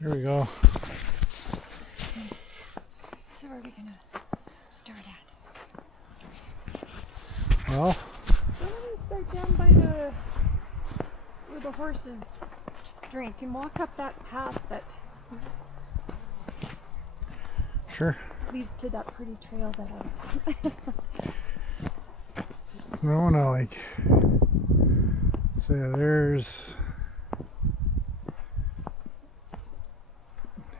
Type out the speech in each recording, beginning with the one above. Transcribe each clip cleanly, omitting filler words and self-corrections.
Here we go. So where are we gonna start at? Well, Why don't we start down by where the horses drink and walk up that path that sure. leads to that pretty trail that I want to like say there's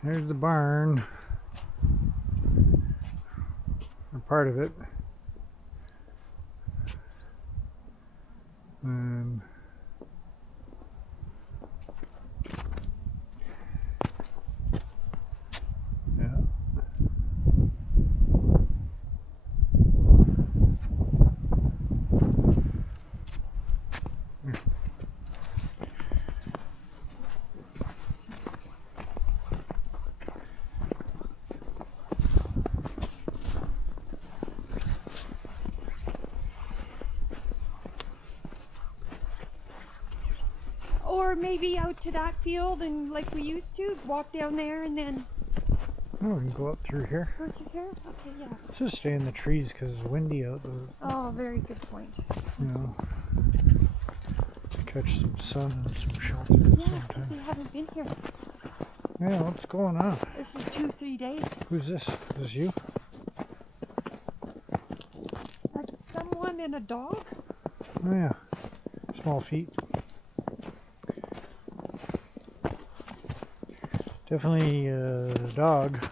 the barn, or part of it, and yeah. or maybe out to that field and like we used to walk down there and then Oh, we can go up through here. go through here. Okay, yeah. Let's just stay in the trees because it's windy out there. Oh, very good point. You know, catch some sun and some shelter at the Yeah, same so time. we haven't been here. Yeah, what's going on? This is 2-3 days. Who's this? Is this you? That's someone and a dog. Oh yeah, small feet. Definitely a dog.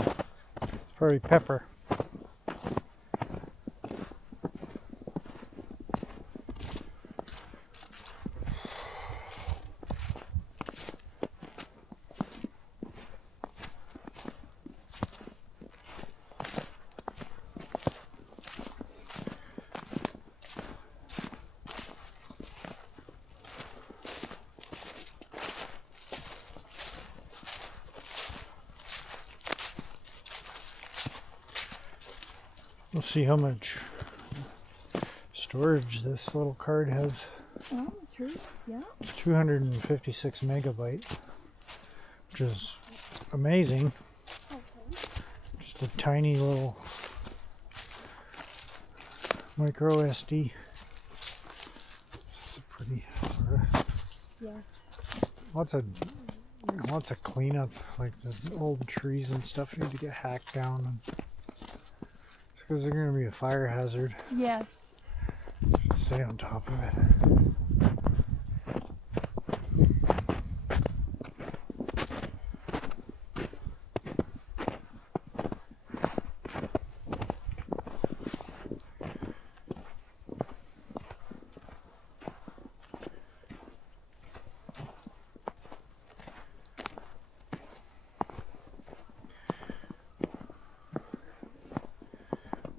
It's probably Pepper. We'll see how much storage this little card has. Oh, true. Yeah. It's 256 megabyte, which is amazing. Okay. Just a tiny little micro SD. It's pretty Yes. lots of cleanup, like the old trees and stuff need to get hacked down. And it's because they're going to be a fire hazard. Yes. Stay on top of it.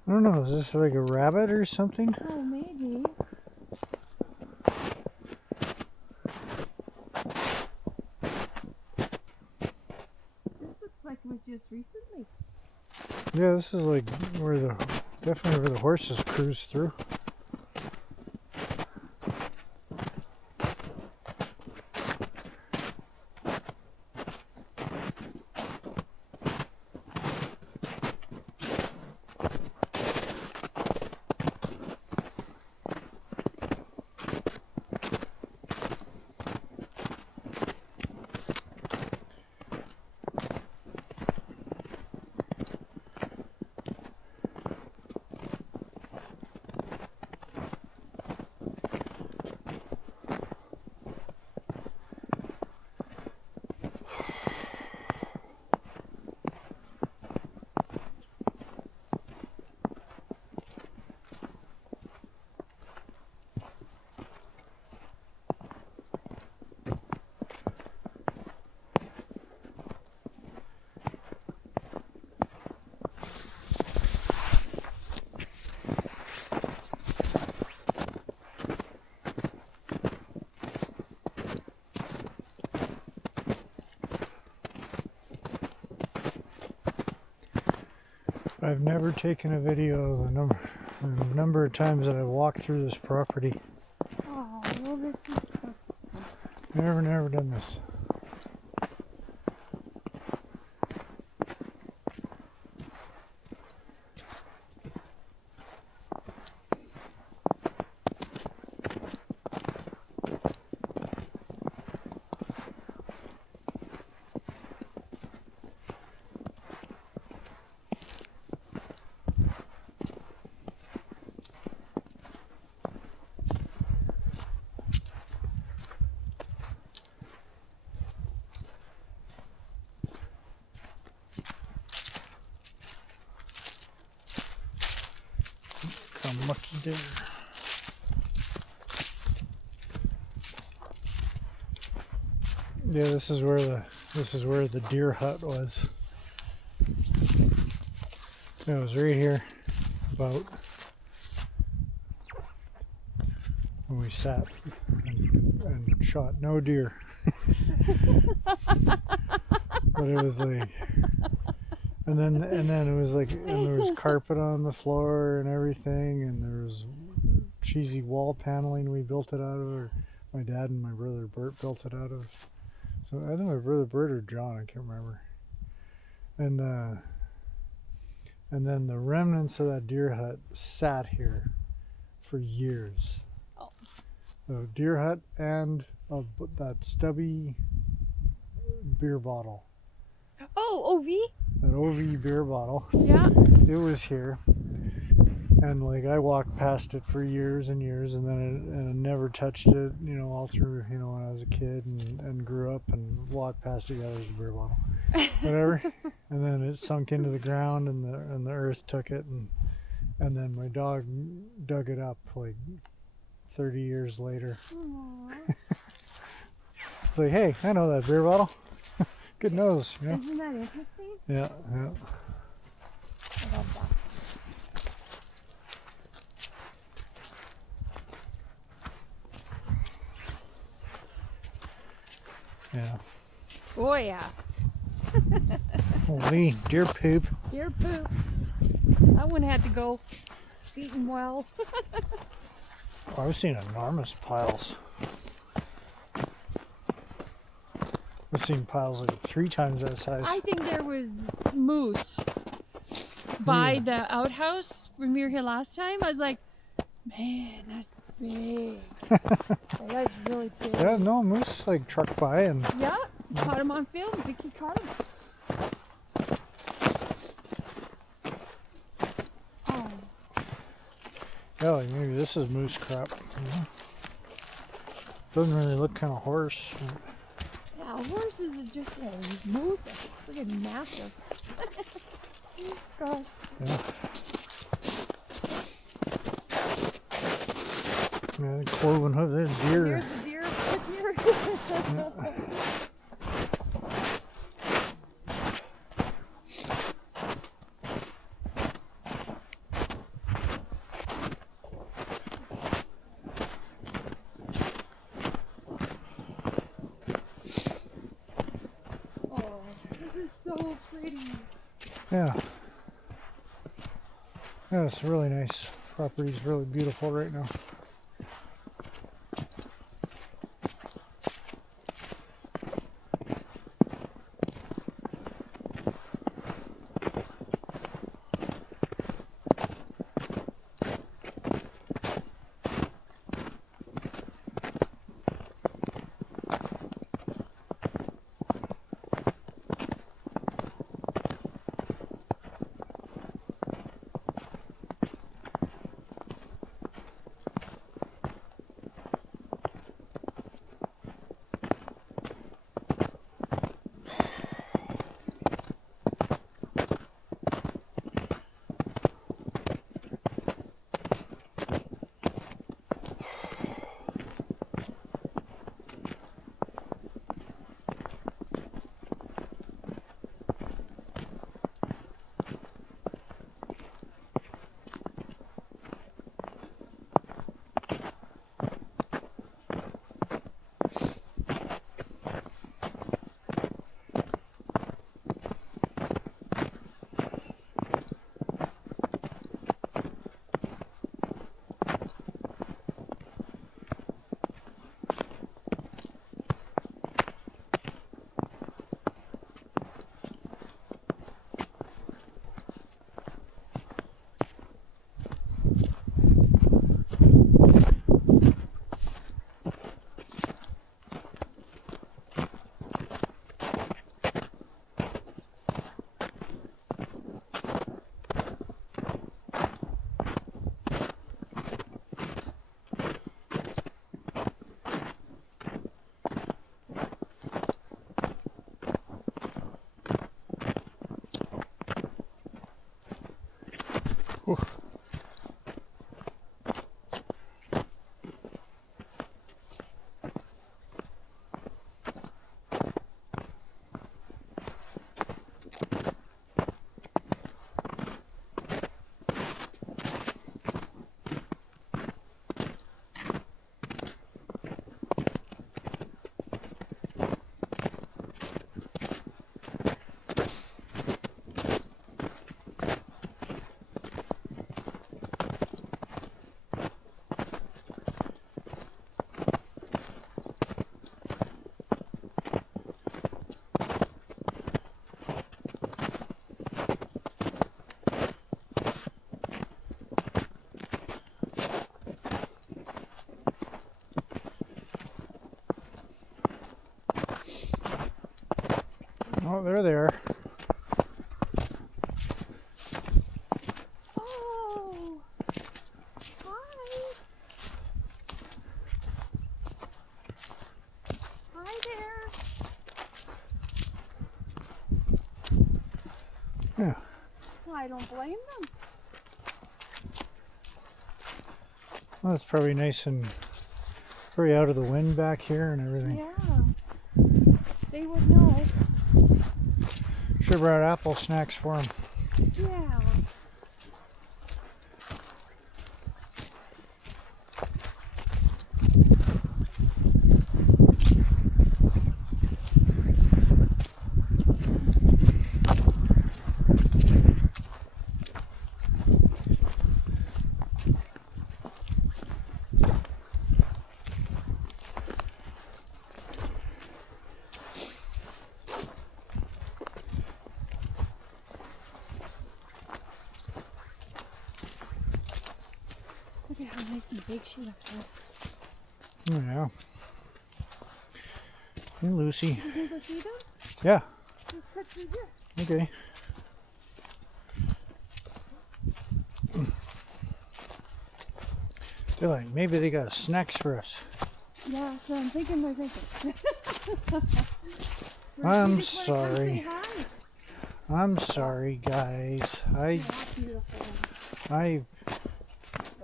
I don't know, is this like a rabbit or something? Oh, maybe. This looks like it was just recently. Yeah, this is like definitely where the horses cruise through. I've never taken a video of the number of times that I've walked through this property. Oh, well, this is perfect. Never done this. Come lucky deer. Yeah, this is where the deer hut was. It was right here, about when we sat and shot no deer. But it was like, and then it was like, and there was carpet on the floor and everything, and there was cheesy wall paneling we built it out of, or my dad and my brother Bert built it out of. So I think my brother Bert or John, I can't remember. And then the remnants of that deer hut sat here for years. Oh. The deer hut and that stubby beer bottle. Oh, OV? That OV beer bottle. Yeah. It was here. And like I walked past it for years and years, and then I never touched it, you know, all through, you know, when I was a kid and grew up and walked past it. Yeah, there's a beer bottle. Whatever. And then it sunk into the ground, and the earth took it, and then my dog dug it up like 30 years later. Aww. It's like, hey, I know that beer bottle. Good nose, you know? Isn't that interesting? Yeah. I love that. Yeah. Oh, yeah. Holy deer poop. Deer poop. That one had to go. It's eaten well. Oh, I've seen enormous piles. I've seen piles like 3 times that size. I think there was moose by the outhouse when we were here last time. I was like, man, that's big. Oh, that's really big. Yeah, no, moose like trucked by and Yeah, caught him on film. Vicky caught him. Oh, yeah, like maybe this is moose crap. You know? Doesn't really look kind of horse. yeah, horses are just moose are freaking massive. Gosh. Yeah. Yeah, cloven hoof. There's deer. Here's the deer here. Oh, this is so pretty. Yeah. Yeah, it's really nice. Property's really beautiful right now. Ooh. Oh, they're there. Oh, hi. Hi there. Yeah. Well, I don't blame them. Well, it's probably nice and very out of the wind back here and everything. Yeah. They would know. Should have brought apple snacks for them. Yeah. Look at how nice and big she looks like. Oh, yeah. Hey, Lucy. You can go see them? Yeah. Let's cut through here. Okay. They're like, maybe they got snacks for us. Yeah, so I'm thinking they're thinking. I'm They just wanna come sorry. say hi. I'm sorry, guys. Yeah, beautiful.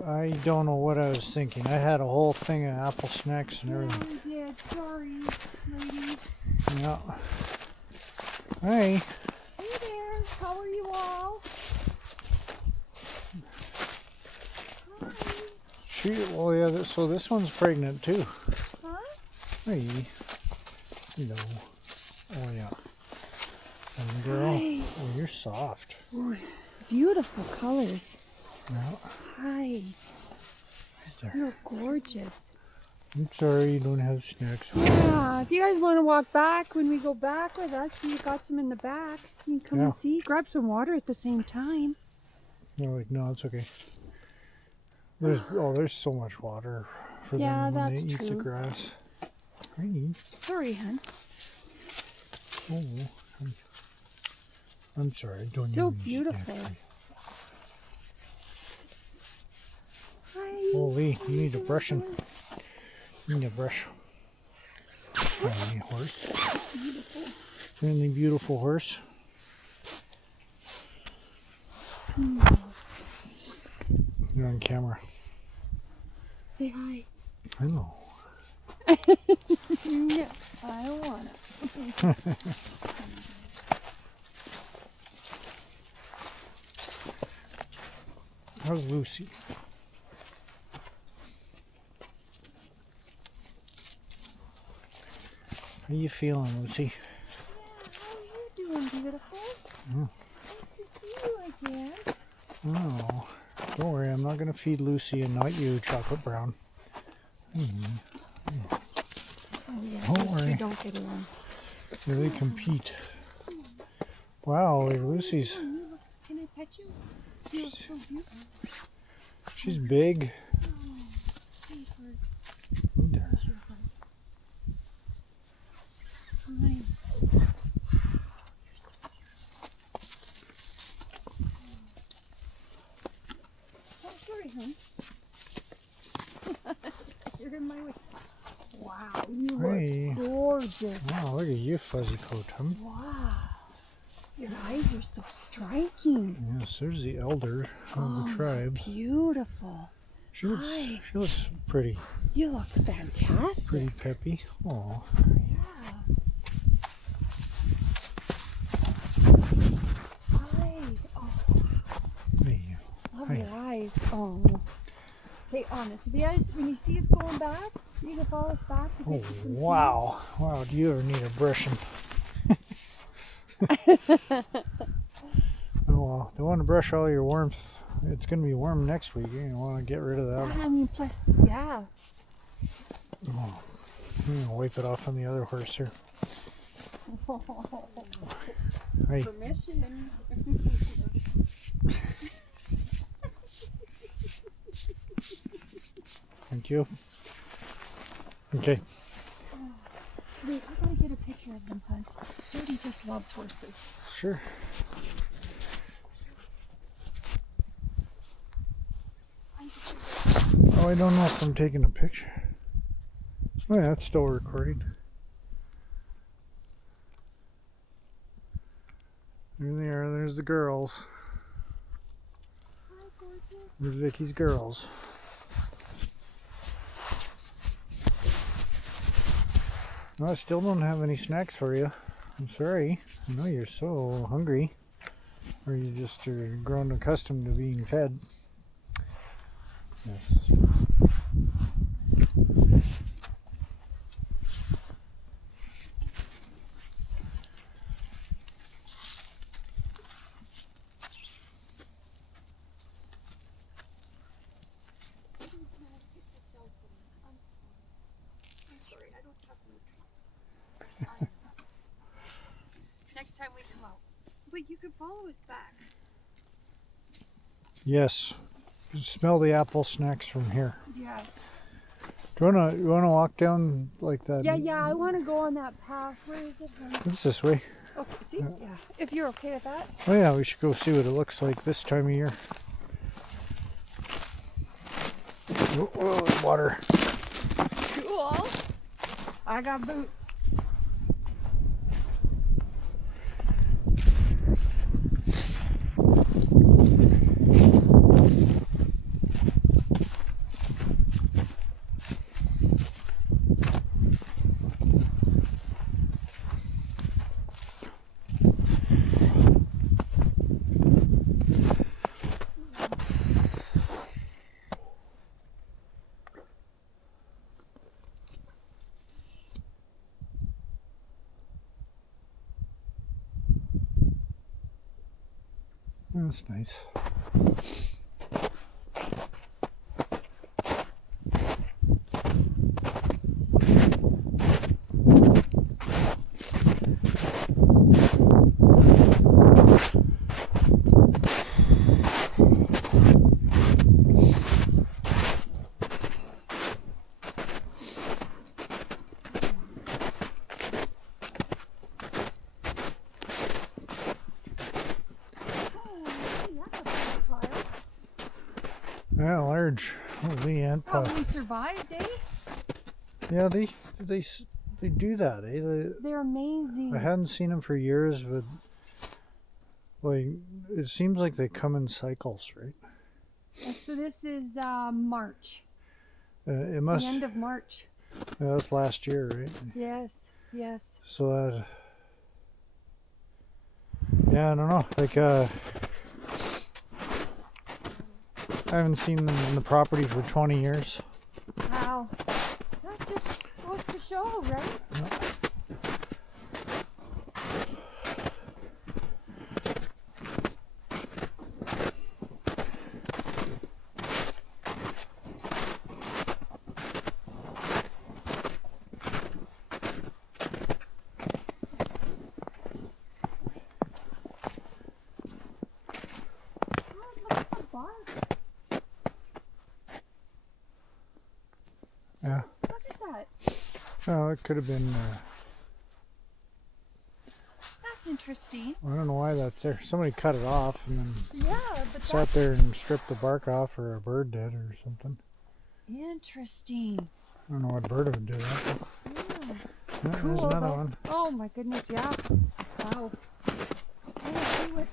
I don't know what I was thinking. I had a whole thing of apple snacks and Yeah, everything. we did. Sorry, ladies. Yeah. Hey. Hey there. How are you all? Hi. Well, yeah. So this one's pregnant too. Huh? Hey. No. Oh yeah. And girl. Hi. Oh, you're soft. Ooh, beautiful colors. Yeah. Hi. Right there. You're gorgeous. I'm sorry you don't have snacks. Yeah, if you guys want to walk back when we go back with us, we got some in the back. You can come and Yeah. see. Grab some water at the same time. You're like, no, it's okay. There's so much water for Yeah, them when that's they eat the true. grass. Hey. Sorry, hon. Oh. I'm sorry. I don't So even beautiful. snack. Hi. Holy, How you need a doing? brushing. You need a brush. Friendly horse. Beautiful. Friendly, beautiful horse. You're on camera. Say hi. Hello. No, I don't want to. How's Lucy? How you feeling, Lucy? Yeah, how are you doing, beautiful? Oh. Nice to see you again. Oh, don't worry. I'm not gonna feed Lucy and not you, chocolate brown. Oh yeah, Don't those two worry. don't get along. Yeah, they compete. Wow, like Lucy's. Oh, you look, can I pet you? You look so beautiful. She's big. Oh, sweetheart. There. Here's your hug. Hi. You're so beautiful. Oh, sorry, hon. You're in my way. Wow, you Hey. look gorgeous. Wow, look at you, fuzzy coat, huh? Wow. Your eyes these are so striking. Yes, there's the elder of the tribe. Beautiful. She looks, Hi. she looks pretty, You look fantastic. pretty peppy. Oh, Yeah. Hi. Oh, hey. love Hi. your eyes. Oh. Hey, honest, if you guys, when you see us going back, you can follow us back. To Oh, get you some wow. Wow, do you ever need a brushing? Oh, well, don't want to brush all your warmth. It's going to be warm next week. You want to get rid of that. Yeah, I mean, plus, yeah. Oh, I'm going to wipe it off on the other horse here. Hi. Permission. Thank you. Okay. Wait, I gotta get a picture of them, hon. Jody just loves horses. Sure. Oh, I don't know if I'm taking a picture. Oh, yeah, it's still recording. There they are. There's the girls. Hi, gorgeous. There's Vicky's girls. No, I still don't have any snacks for you. I'm sorry. I know you're so hungry. Or you just are grown accustomed to being fed. Yes. Next time we come out. But you can follow us back. Yes. You smell the apple snacks from here. Yes. Do you wanna walk down like that? Yeah, I want to go on that path. Where is it, hon? It's this way. Okay, see? Yeah. If you're okay with that. Oh yeah, we should go see what it looks like this time of year. Oh, water. Cool. I got boots. That's nice. Yeah, large. Holy ant pile. Probably survived, eh? Yeah, they do that, eh? They're amazing. I hadn't seen them for years, but like it seems like they come in cycles, right? So this is March. It must. The end of March. Yeah, that's last year, right? Yes, yes. So that. Yeah, I don't know. Like I haven't seen them in the property for 20 years. Wow. That just goes to show, right? Yeah. Yeah. Look at that. Oh, it could have been. That's interesting. I don't know why that's there. Somebody cut it off and then Yeah, but sat there and stripped the bark off, or a bird did, or something. interesting. I don't know what bird would do that. Yeah. Yeah, Cool, there's another though. one. Oh my goodness, yeah. Wow. I want to see what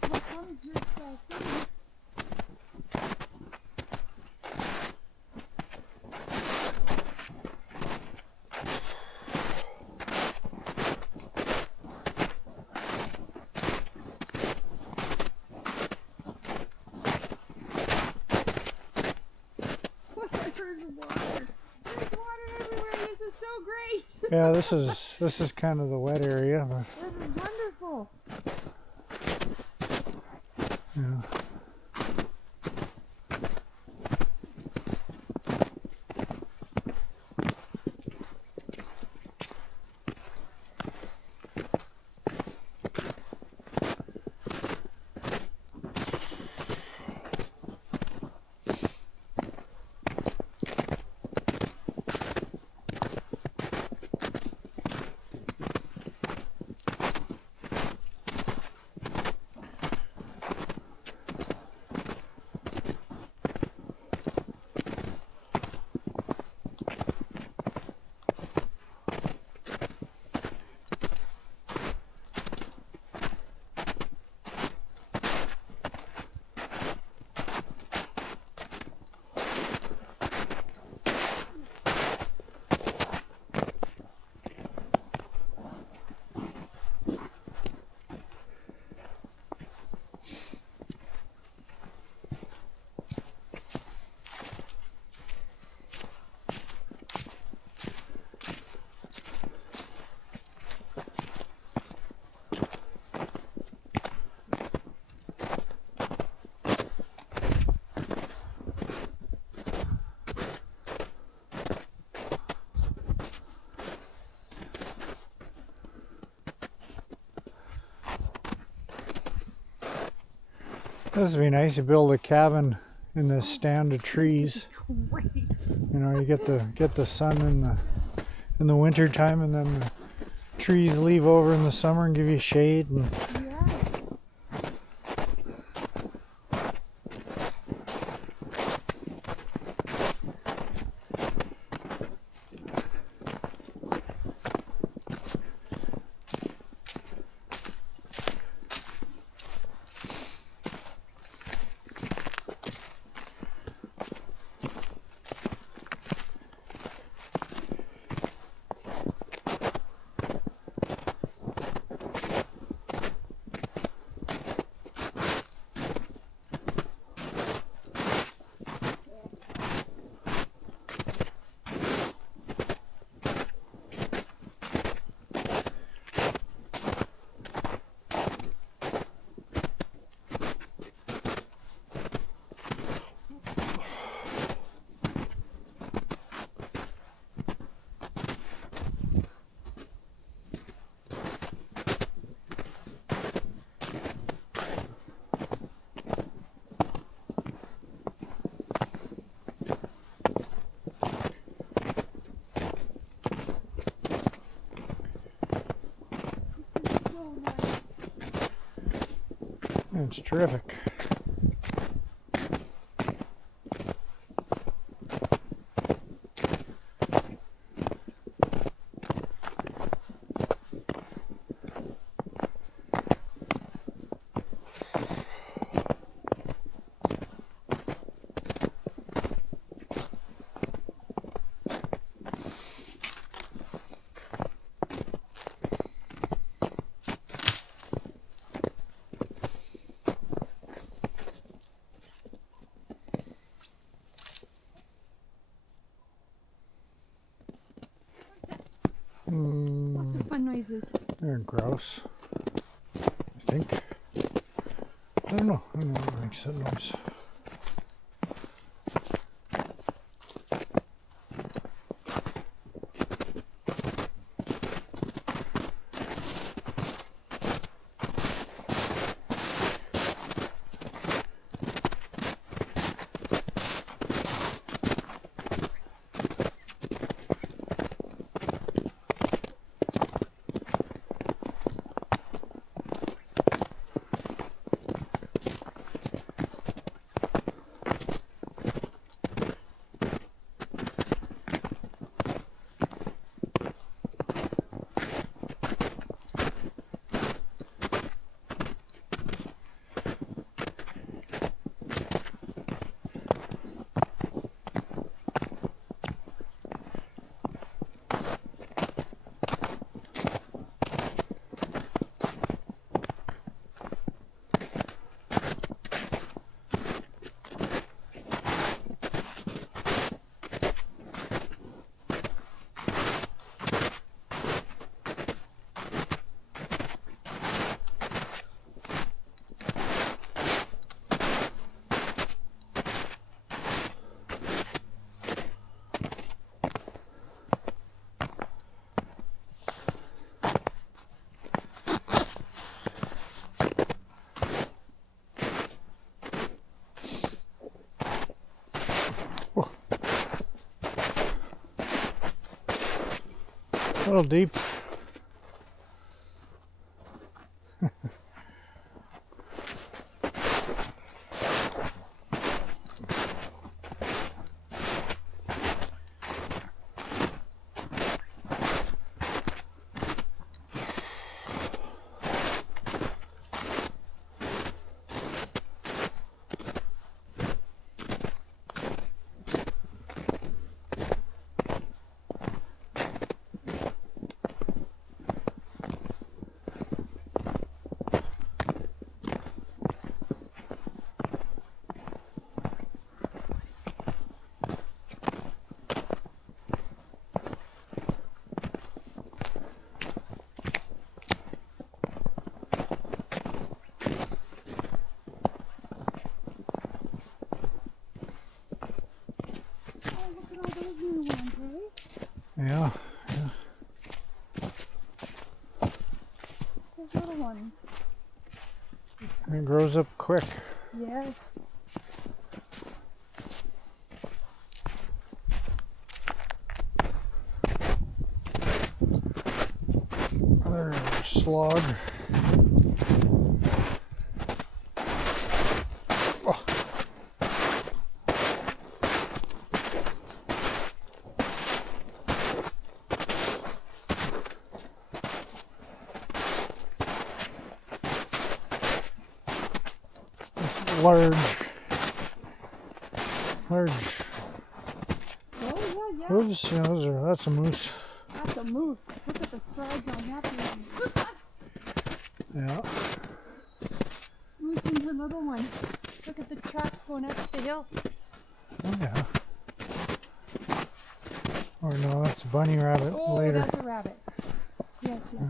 Yeah, this is kind of the wet area, but This is wonderful. yeah. This would be nice to build a cabin in this stand of trees. Great. You know, you get the sun in the winter time, and then the trees leave over in the summer and give you shade. And Yeah. it's terrific. Lots of fun noises. They're grouse, I think. I don't know what makes that noise. A little deep. Yeah, Those little ones. it grows up quick. Yes. Another slog. Oh. Large. Oh yeah, yeah. Oops, yeah, that's a moose. That's a moose. Look at the strides on that one. Yeah. Moose and her little one. Look at the tracks going up the hill. Oh yeah. Or no, that's a bunny rabbit Oh, later. that's a rabbit. Yes, yes.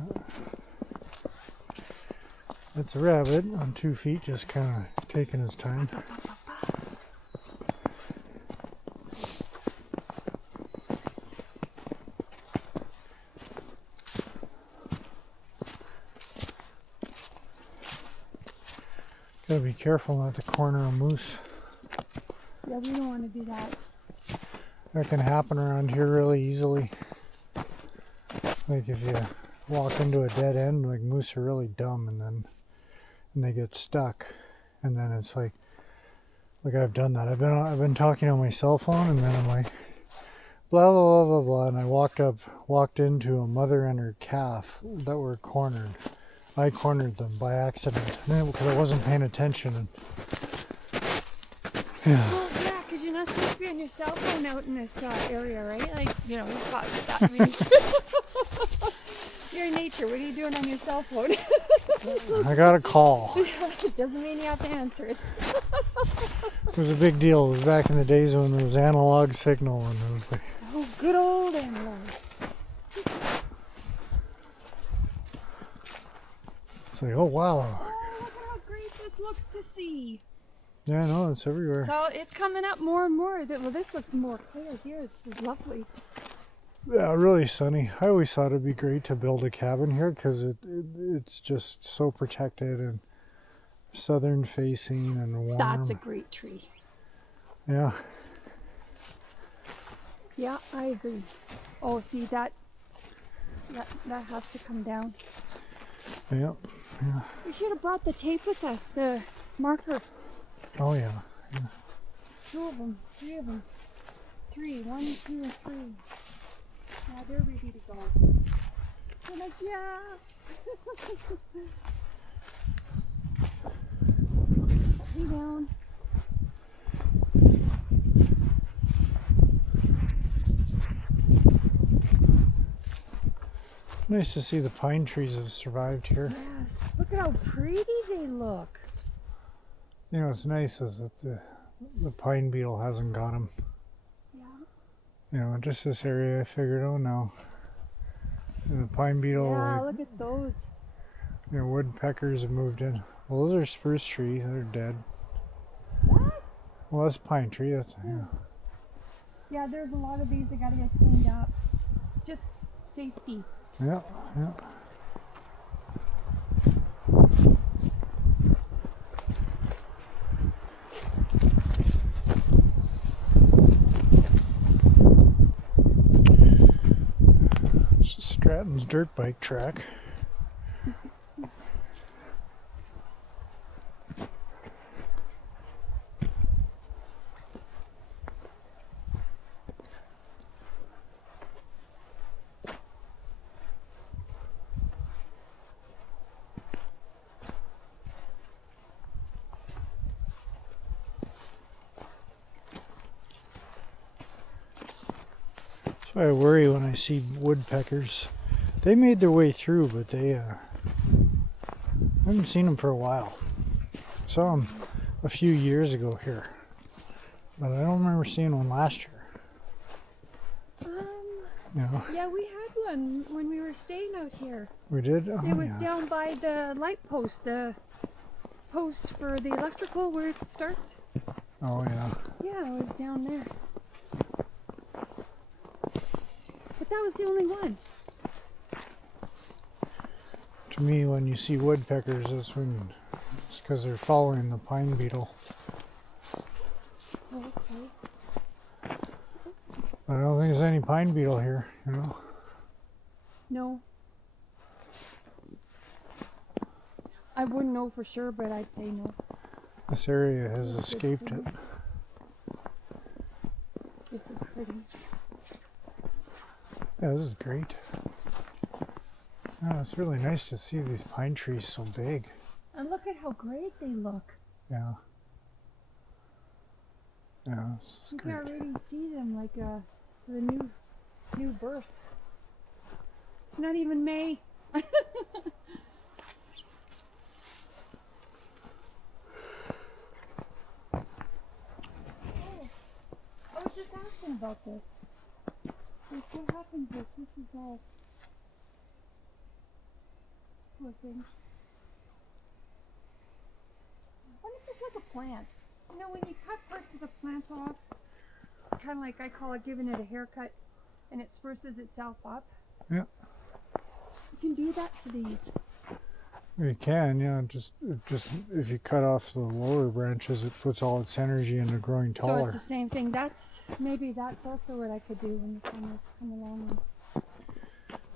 It's a rabbit on 2 feet, just kind of taking his time. Gotta be careful not to corner a moose. Yeah, we don't want to do that. That can happen around here really easily. Like if you walk into a dead end, like moose are really dumb, and they get stuck, and then it's like I've done that. I've been talking on my cell phone, and then I'm like blah blah blah blah blah, and I walked into a mother and her calf that were cornered. I cornered them by accident because I wasn't paying attention. And yeah. Well, yeah, because you're not supposed to be on your cell phone out in this area, right? Like, you know, we've got that means. You're in nature. What are you doing on your cell phone? I got a call. It doesn't mean you have to answer it. It was a big deal. It was back in the days when there was analog signal, and it was like, Oh, good old analog. it's like, oh wow. Oh, look at how great this looks to see. Yeah, no, it's everywhere. So it's coming up more and more. Well, this looks more clear here. This is lovely. Yeah, really sunny. I always thought it'd be great to build a cabin here because it's just so protected and southern facing and warm. That's a great tree. Yeah. Yeah, I agree. Oh, see that has to come down. Yep. Yeah. We should have brought the tape with us, the marker. Oh yeah. 2 of them, 3 of them. 3, 1, 2, and 3. Yeah, they're ready to go. They're like, yeah. Put me down. Nice to see the pine trees have survived here. Yes. Look at how pretty they look. You know, what's nice is that the pine beetle hasn't got them. Yeah. You know, just this area, I figured, oh no. And the pine beetle, Yeah, look at those. you know, woodpeckers have moved in. Well, those are spruce trees. They're dead. What? Well, that's pine tree. That's, yeah. Yeah, there's a lot of these that gotta get cleaned up. Just safety. Yeah, yeah. dirt bike track. That's why I worry when I see woodpeckers. They made their way through, but I haven't seen them for a while. Saw them a few years ago here, but I don't remember seeing one last year. You know, Yeah, we had one when we were staying out here. we did. Oh, It was yeah. down by the light post, the post for the electrical where it starts. Oh yeah. Yeah, it was down there. But that was the only one. To me, when you see woodpeckers, that's when it's because they're following the pine beetle. Oh, okay. I don't think there's any pine beetle here. You know. No. I wouldn't know for sure, but I'd say no. This area has escaped it. This is pretty. Yeah, this is great. Yeah, it's really nice to see these pine trees so big. And look at how great they look. Yeah. Yeah, this is You can great. already see them like the new birth. It's not even May. I was just asking about this. Like, what happens if this is all poor thing? What if it's like a plant? You know, when you cut parts of the plant off, kind of like I call it giving it a haircut, and it spruces itself up. Yeah. You can do that to these. You can, yeah. Just if you cut off the lower branches, it puts all its energy into growing So taller. it's the same thing. Maybe that's also what I could do when the summers come along.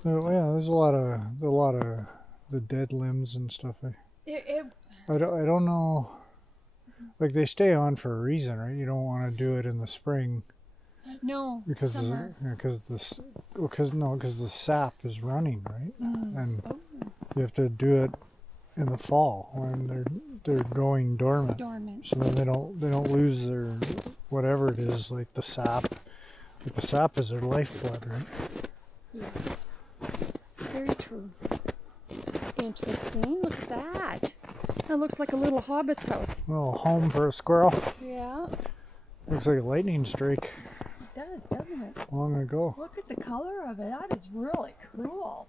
So yeah, there's a lot of the dead limbs and stuff. I don't know. Like they stay on for a reason, right? You don't want to do it in the spring No, because summer. because the sap is running, right? And Oh, you have to do it in the fall when they're going dormant. dormant. So then they don't lose their whatever it is, like the sap. Like the sap is their lifeblood, right? Yes. Very true. Interesting. Look at that. That looks like a little hobbit's house. A little home for a squirrel. Yeah, Looks like a lightning strike it does, doesn't it? long ago. Look at the color of it. That is really cool.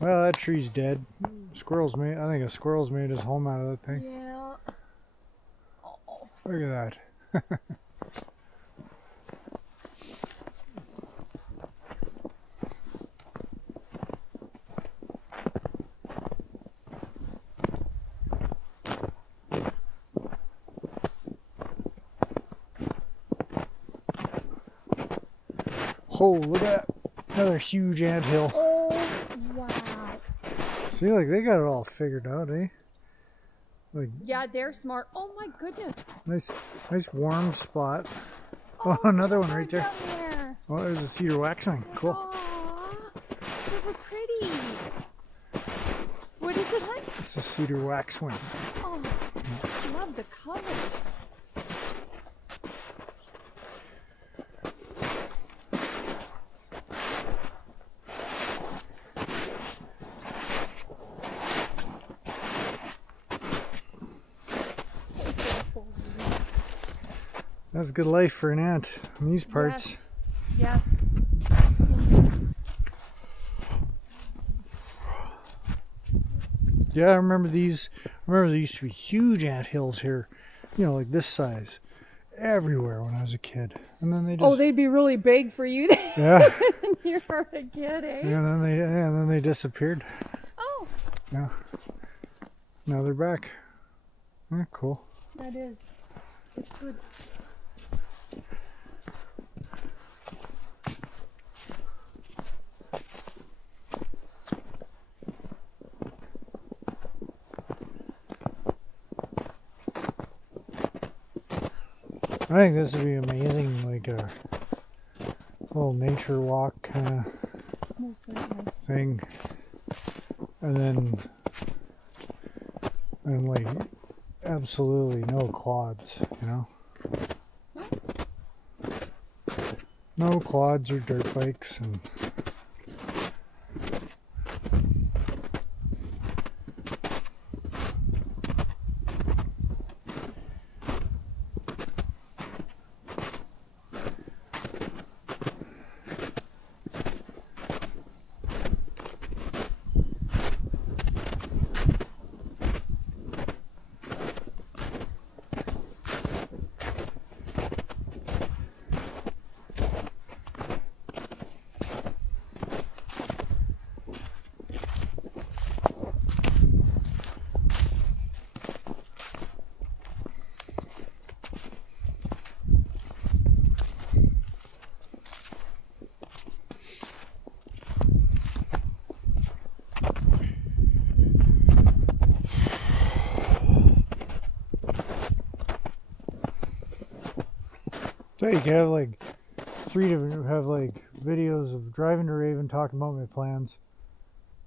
Well, that tree's dead. I think a squirrel's made his home out of that thing. Yeah. Oh. Look at that. Oh, look at that. Another huge anthill. Oh, wow. See, like they got it all figured out, eh? Like Yeah, they're smart. Oh my goodness. nice warm spot. Oh, another one right there. Down there. Oh, there's a cedar waxwing. Cool. Aw, super pretty. What is it, hon? It's a cedar waxwing. Oh, I love the color. That's good life for an ant in these parts. Yes. Yeah, I remember these. There used to be huge ant hills here, you know, like this size, everywhere when I was a kid. And then they just Oh, they'd be really big for you yeah, when you were a kid, eh? and then they disappeared. Oh, Yeah, now they're back. Yeah, cool. that is. It's good. I think this would be amazing, like a little nature walk kind of Most certainly. thing, and like absolutely no quads, you know, no quads or dirt bikes, and so you can have like videos of driving to Raven, talking about my plans,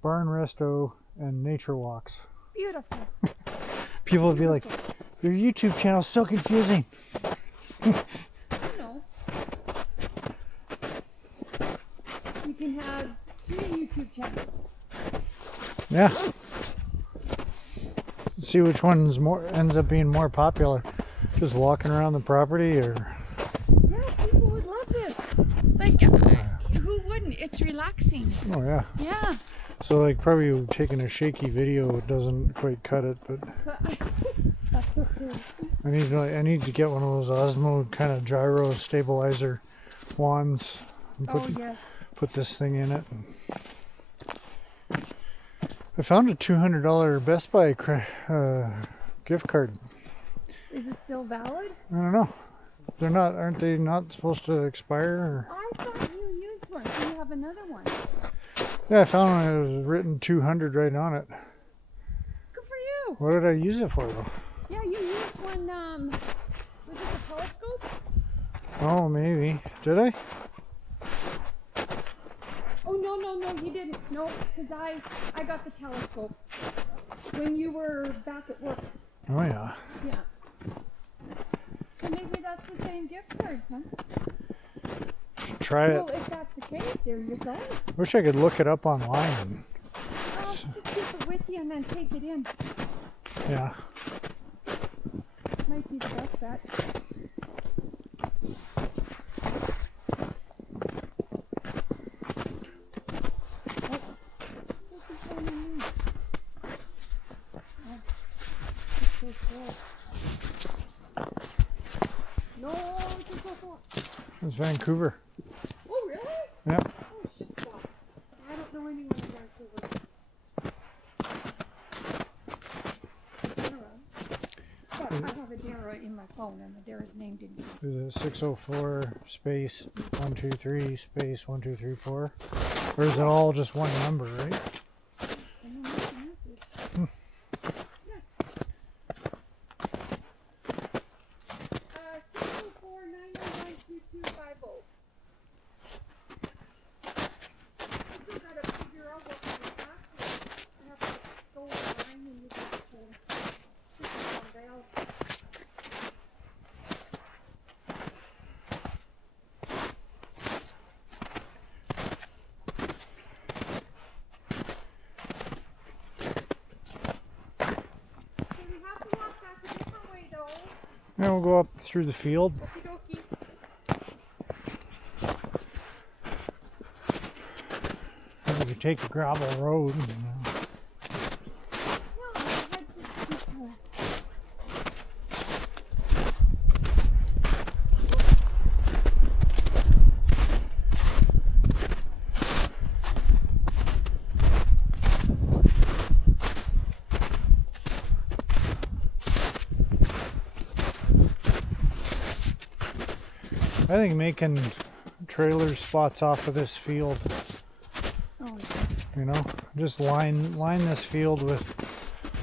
barn resto, and nature walks. Beautiful. People would be like, your YouTube channel's so confusing. You know. You can have 3 YouTube channels. Yeah. See which one's ends up being more popular. Just walking around the property, or Yeah, people would love this. Like, who wouldn't? It's relaxing. oh yeah. Yeah. So like probably taking a shaky video doesn't quite cut it, but That's okay. I need to get one of those Osmo kind of gyro stabilizer wands and Oh, yes. put this thing in it. I found a $200 Best Buy gift card. Is it still valid? I don't know. Aren't they not supposed to expire? Or? I thought you used one, so you have another one. Yeah, I found one. It was written 200 right on it. Good for you. What did I use it for though? Yeah, you used one, was it the telescope? Oh, maybe. Did I? Oh, no, you didn't. No, because I got the telescope when you were back at work. Oh yeah. Yeah. So maybe that's the same gift card, huh? Should try it. Well, if that's the case, there you go. Wish I could look it up online. Just keep it with you and then take it in. Yeah. Might be the best bet. No, just go for it. It's Vancouver. Oh, really? Yep. Oh, shit. I don't know anyone in Vancouver. But I have a Dara in my phone, and the Dara's name didn't. Is it 604 space 123 space 1234? Or is it all just one number, right? And then what the answer. Yes. 604-991-2250. I still gotta figure out what my password is. I have to go online and use that phone. This is somebody else. So we have to walk back a different way though. Now we'll go up through the field. Okie dokie. We could take a gravel road. You know. No, I had to keep I think making trailer spots off of this field, Oh, you know, just line this field with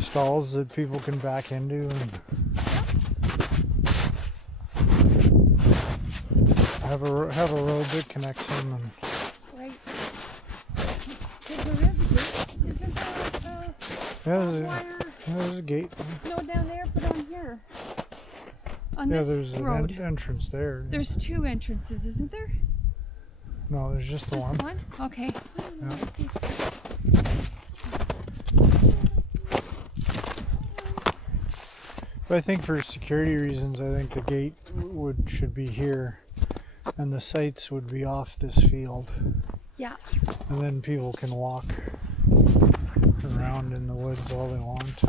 stalls that people can back into, and have a road that connects them. And Right. Because there is a gate. Isn't there yeah, a wire? there's a gate. No, down there, but on here. On Yeah, this there's an road. entrance there. There's 2 entrances, isn't there? No, there's just the Just one. one? Okay. But I think for security reasons, I think the gate should be here, and the sites would be off this field, Yeah. and then people can walk around in the woods all they want.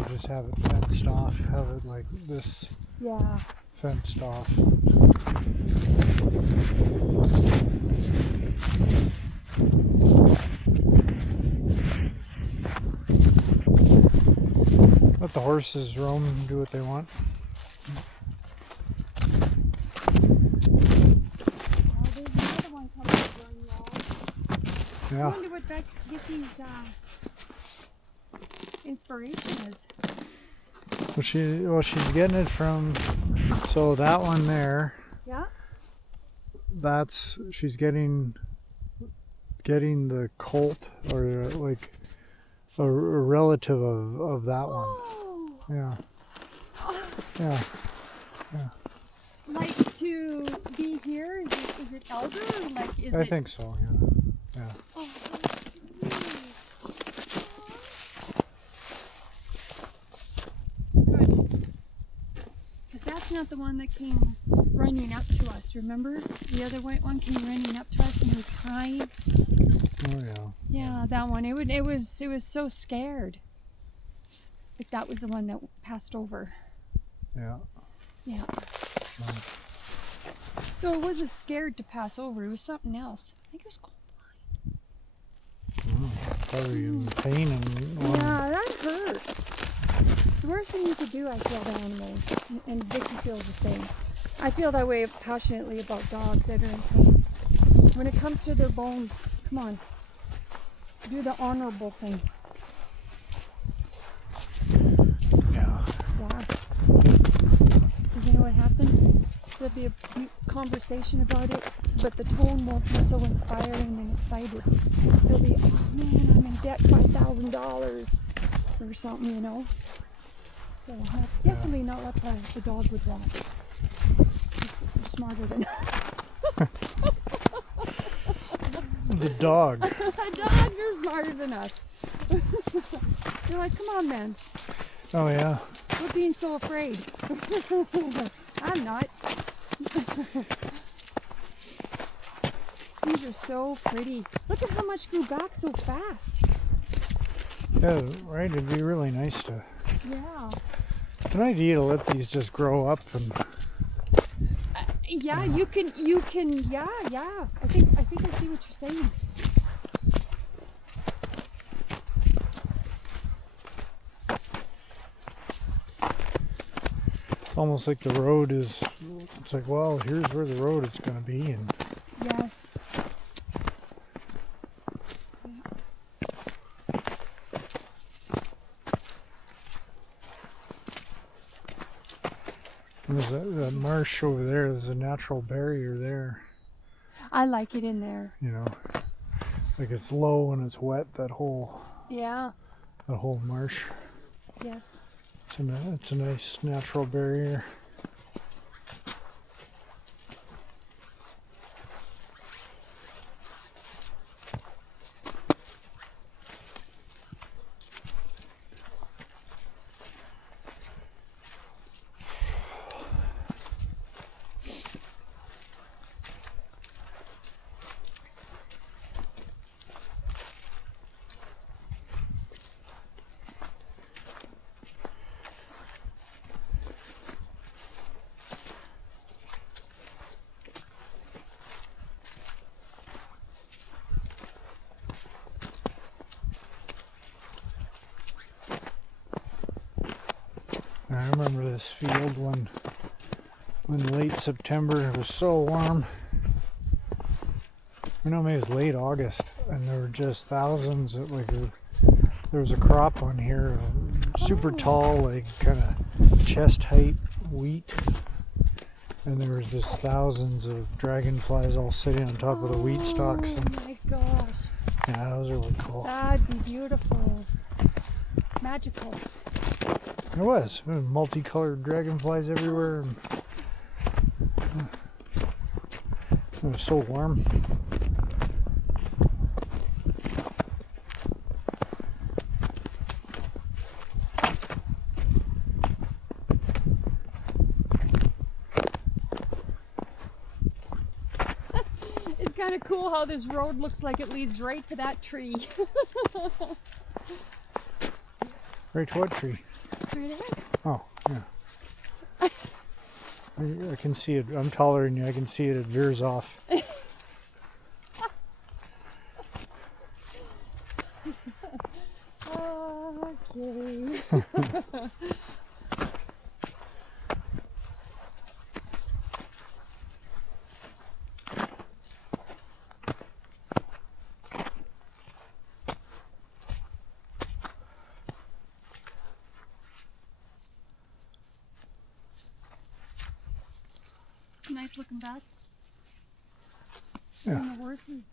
Or just have it fenced off. Have it like this Yeah. fenced off. Let the horses roam and do what they want. Oh, there's another one coming over on y'all. I Yeah. wonder what Becky's inspiration is. Well, she's getting it from. So that one there. Yeah? She's getting the colt, or like a relative of that one. Oh, Yeah. oh, Yeah. like to be here? Is it elder? Or like, is I it? think so. Yeah. Oh, that's sweet. Good. Because that's not the one that came running up to us, remember? The other white one came running up to us and was crying. Oh yeah. Yeah, that one. It was so scared. Like that was the one that passed over. Yeah. Yeah. Nice. So it wasn't scared to pass over. It was something else. I think it was cold. Probably in pain and. Yeah, that hurts. It's the worst thing you could do, I feel, to animals. And Vicky feels the same. I feel that way passionately about dogs that are in pain. When it comes to their bones, come on. Do the honorable thing. Yeah. Yeah. Because you know what happens? There'll be a conversation about it, but the tone won't be so inspiring and excited. They'll be, oh man, I'm in debt $5,000 or something, you know? So that's definitely not what the dog would want. You're smarter than The dog. a dog, you're smarter than us. You're like, come on, man. Oh yeah. Quit being so afraid. I'm not. These are so pretty. Look at how much grew back so fast. Yeah. Right. It'd be really nice to. Yeah. It's an idea to let these just grow up and. Yeah, you can, yeah. I think I see what you're saying. It's almost like the road is. It's like, well, here's where the road is going to be, and Yes. there's that marsh over there. There's a natural barrier there. I like it in there. You know, like it's low and it's wet. That whole Yeah. marsh. Yes. It's a nice natural barrier. I remember this field when late September it was so warm. I know maybe it was late August, and there were just thousands of there was a crop on here, super tall, like kind of chest height wheat, and there was just thousands of dragonflies all sitting on top of the wheat stalks. Oh And my gosh. yeah, that was really cool. That'd be beautiful. Magical. There was multicolored dragonflies everywhere. And it was so warm. It's kind of cool how this road looks like it leads right to that tree. Right to what tree? Straight ahead. Oh, yeah. I can see it. I'm taller than you. I can see it. It veers off. Okay. It's a nice looking bed. Yeah. And the horses.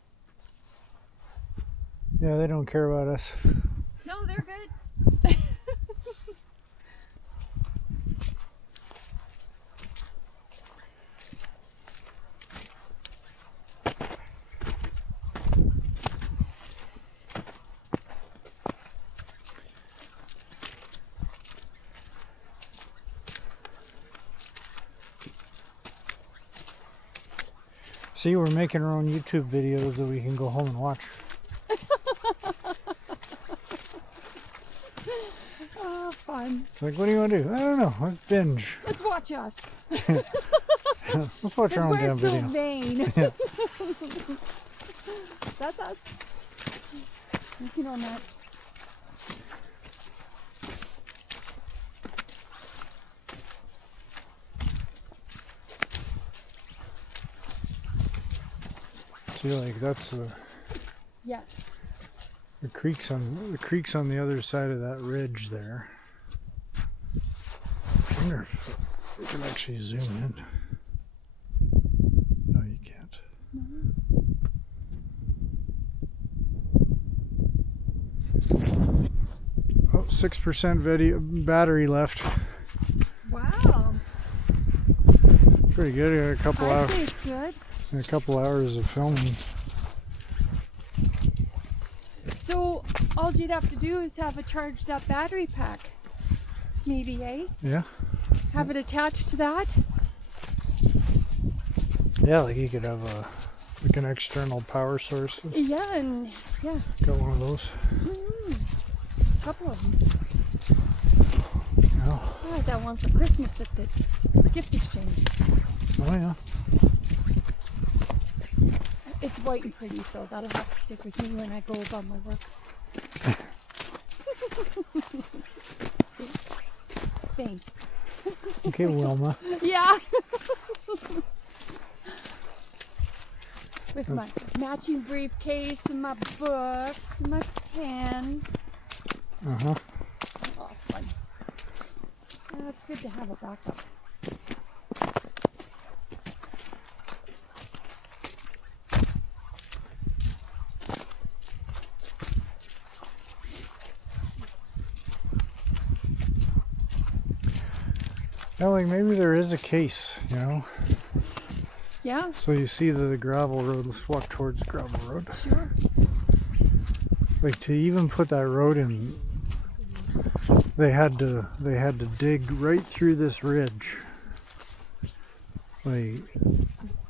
Yeah, they don't care about us. No, they're good. See, we're making our own YouTube videos that we can go home and watch. Oh, fun. It's like, what do you want to do? I don't know. Let's binge. Let's watch us. Let's watch our own We're damn so video. vain. Yeah. That's us. Working on that. See, like that's Yeah. the creek's on the other side of that ridge there. I wonder if we can actually zoom in. No, you can't. Oh, 6% battery left. Wow. Pretty good. I got a couple I'd hours. say it's good. A couple hours of filming. So all you'd have to do is have a charged up battery pack. Maybe, eh? Yeah. Have it attached to that. Yeah, like you could have like an external power source. Yeah, and yeah. Got one of those. A couple of them. Yeah. I had that one for Christmas at the gift exchange. Oh yeah. It's white and pretty, so that'll have to stick with me when I go about my work. See? Thing. Okay, Wilma. Yeah. With my matching briefcase and my books and my pens. Uh-huh. Oh, fun. It's good to have a backup. Yeah, like maybe there is a case, you know? Yeah, So you see the gravel road. Let's walk towards the gravel road. sure. Like to even put that road in, they had to dig right through this ridge. Like,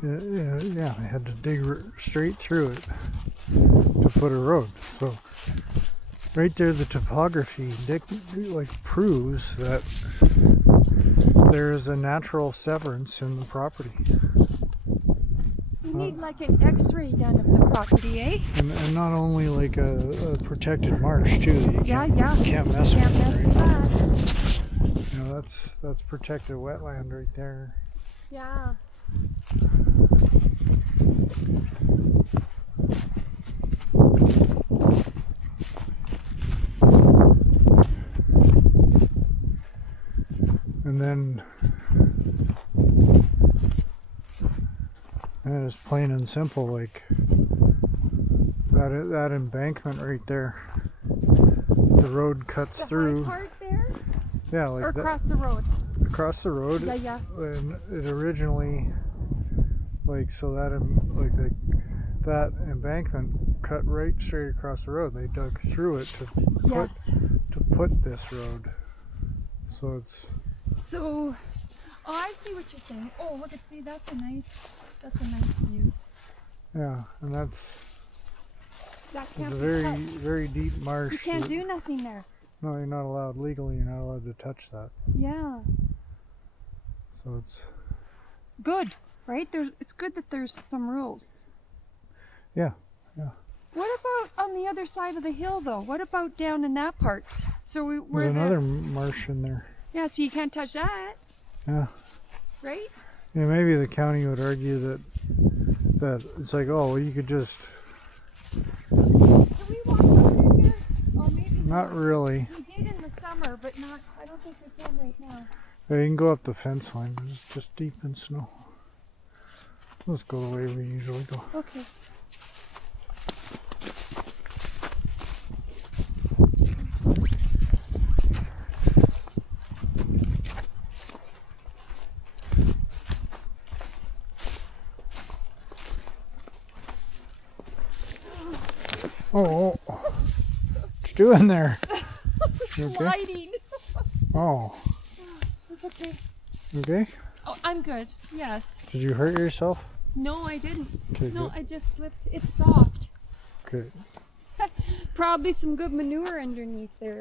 yeah, they had to dig straight through it to put a road. So right there, the topography proves that there is a natural severance in the property. You need like an x-ray done of the property, eh? And not only like a protected marsh too. That you Yeah, can't, yeah. can't mess Can't with. mess Right? with that. You know, that's protected wetland right there. Yeah. And then And it's plain and simple, like that embankment right there. The road cuts The through. high part there, Yeah, like or that, across the road. across the road. Yeah, yeah. And it originally, like, so that that embankment cut right straight across the road. They dug through it Yes. to put this road. So it's So, oh, I see what you're saying. Oh, look at see, that's a nice view. yeah, and that's That it's can't a be very touched. very deep marsh. You can't that- do nothing there. No, you're not allowed legally. You're not allowed to touch that. Yeah. So it's Good, right? It's good that there's some rules. yeah. What about on the other side of the hill, though? What about down in that part? So There's where another marsh in there. yeah, so you can't touch that, Yeah. right? Yeah, maybe the county would argue that it's like, oh, well, you could just Can we walk up in here? Oh, maybe not really. We did in the summer, but not. I don't think we can right now. Yeah, you can go up the fence line. It's just deep in snow. Let's go the way we usually go. Okay. Oh, what you doing there? You okay? Sliding. Oh, It's okay. you okay? Oh, I'm good. Yes. Did you hurt yourself? No, I didn't. Okay, No, good. I just slipped. It's soft. Good. Probably some good manure underneath there.